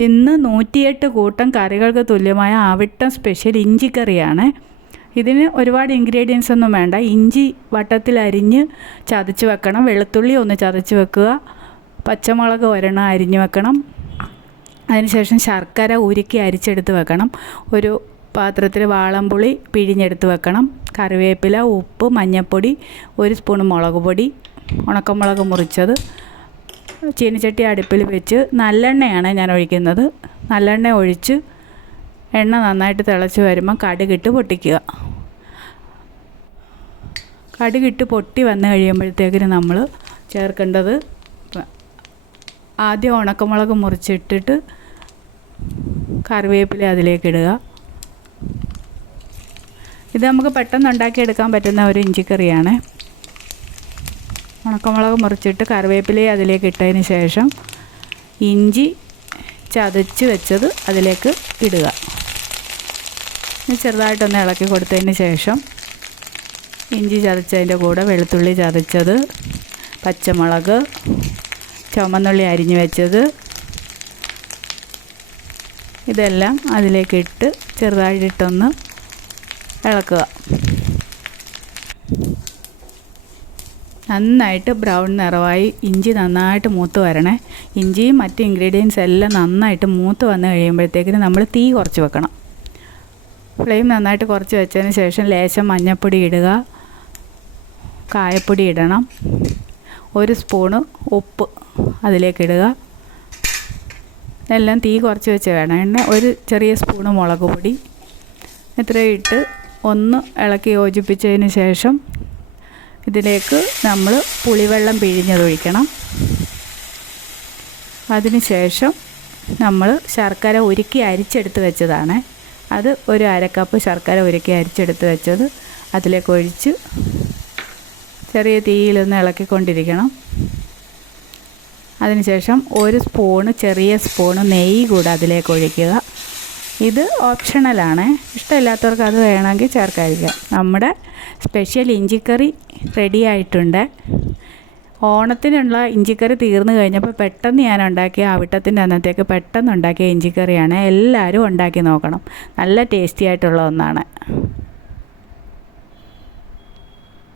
ഇന്ന് നൂറ്റിയെട്ട് കൂട്ടം കറികൾക്ക് തുല്യമായ അവിട്ടം സ്പെഷ്യൽ ഇഞ്ചിക്കറിയാണ്. ഇതിന് ഒരുപാട് ഇൻഗ്രീഡിയൻസ് ഒന്നും വേണ്ട. ഇഞ്ചി വട്ടത്തിൽ അരിഞ്ഞ് ചതച്ച് വെക്കണം. വെളുത്തുള്ളി ഒന്ന് ചതച്ച് വെക്കുക. പച്ചമുളക് ഒരെണ്ണം അരിഞ്ഞ് വെക്കണം. അതിനുശേഷം ശർക്കര ഉരുക്കി അരിച്ചെടുത്ത് വെക്കണം. ഒരു പാത്രത്തിൽ വാളംപുളി പിഴിഞ്ഞെടുത്ത് വെക്കണം. കറിവേപ്പില ഉപ്പ് മഞ്ഞൾപ്പൊടി ഒരു സ്പൂൺ മുളക് പൊടി ഉണക്കമുളക് മുറിച്ചത്. ചീനിച്ചട്ടി അടുപ്പിൽ വെച്ച് നല്ലെണ്ണയാണ് ഞാൻ ഒഴിക്കുന്നത്. നല്ലെണ്ണ ഒഴിച്ച് എണ്ണ നന്നായിട്ട് തിളച്ച് വരുമ്പോൾ കടുകിട്ട് പൊട്ടിക്കുക. കടുകിട്ട് പൊട്ടി വന്നു കഴിയുമ്പോഴത്തേക്കിന് നമ്മൾ ചേർക്കേണ്ടത് ആദ്യം ഉണക്കമുളക് മുറിച്ചിട്ടിട്ട് കറിവേപ്പില അതിലേക്ക് ഇടുക ഇത് നമുക്ക് പെട്ടെന്ന് ഉണ്ടാക്കിയെടുക്കാൻ പറ്റുന്ന ഒരു ഇഞ്ചിക്കറിയാണ്. ഉണക്കമുളക് മുറിച്ചിട്ട് കറിവേപ്പില അതിലേക്ക് ഇട്ടതിന് ശേഷം ഇഞ്ചി ചതച്ച് വെച്ചത് അതിലേക്ക് ഇടുക. ചെറുതായിട്ടൊന്ന് ഇളക്കി കൊടുത്തതിന് ശേഷം ഇഞ്ചി ചതച്ചതിന്റെ കൂടെ വെളുത്തുള്ളി ചതച്ചത് പച്ചമുളക് ചുമന്നുള്ളി അരിഞ്ഞു വെച്ചത് ഇതെല്ലാം അതിലേക്കിട്ട് ചെറുതായിട്ടൊന്ന് ഇളക്കുക. നന്നായിട്ട് ബ്രൗൺ നിറവായി ഇഞ്ചി നന്നായിട്ട് മൂത്ത് വരണേ. ഇഞ്ചിയും മറ്റ് ഇൻഗ്രീഡിയൻസ് എല്ലാം നന്നായിട്ട് മൂത്ത് വന്ന് കഴിയുമ്പോഴത്തേക്കിന് നമ്മൾ തീ കുറച്ച് വെക്കണം. ഫ്ലെയിം നന്നായിട്ട് കുറച്ച് വെച്ചതിന് ശേഷം ലേശം മഞ്ഞൾപ്പൊടി ഇടുക. കായപ്പൊടി ഇടണം. ഒരു സ്പൂണ് ഉപ്പ് അതിലേക്ക് ഇടുക. എല്ലാം തീ കുറച്ച് വെച്ച് വേണം. ഒരു ചെറിയ സ്പൂണ് മുളക് പൊടി. ഇത്രയും ഇട്ട് ഒന്ന് ഇളക്കി യോജിപ്പിച്ചതിന് ശേഷം ഇതിലേക്ക് നമ്മൾ പുളിവെള്ളം പിഴിഞ്ഞതൊഴിക്കണം അതിന് ശേഷം നമ്മൾ ശർക്കര ഉരുക്കി അരിച്ചെടുത്ത് വെച്ചതാണ്. അത് ഒരു അരക്കപ്പ് ശർക്കര ഉരുക്കി അരിച്ചെടുത്ത് വെച്ചത്. അതിലേക്ക് ഒഴിച്ച് ചെറിയ തീയിലൊന്ന് ഇളക്കിക്കൊണ്ടിരിക്കണം. അതിനുശേഷം ഒരു സ്പൂണ് ചെറിയ സ്പൂണ് നെയ്യ് കൂടെ അതിലേക്ക് ഒഴിക്കുക. ഇത് ഓപ്ഷണലാണ് ഇഷ്ടമില്ലാത്തവർക്ക് അത് വേണമെങ്കിൽ ചേർക്കാതിരിക്കാം. നമ്മുടെ സ്പെഷ്യൽ ഇഞ്ചിക്കറി റെഡി ആയിട്ടുണ്ട് ഓണത്തിനുള്ള ഇഞ്ചിക്കറി തീർന്നു കഴിഞ്ഞപ്പോൾ പെട്ടെന്ന് ഞാൻ ഉണ്ടാക്കിയ അവിട്ടത്തിന്റെ അന്നത്തേക്ക് പെട്ടെന്ന് ഉണ്ടാക്കിയ ഇഞ്ചിക്കറിയാണ് എല്ലാവരും ഉണ്ടാക്കി നോക്കണം. നല്ല ടേസ്റ്റി ആയിട്ടുള്ള ഒന്നാണ്.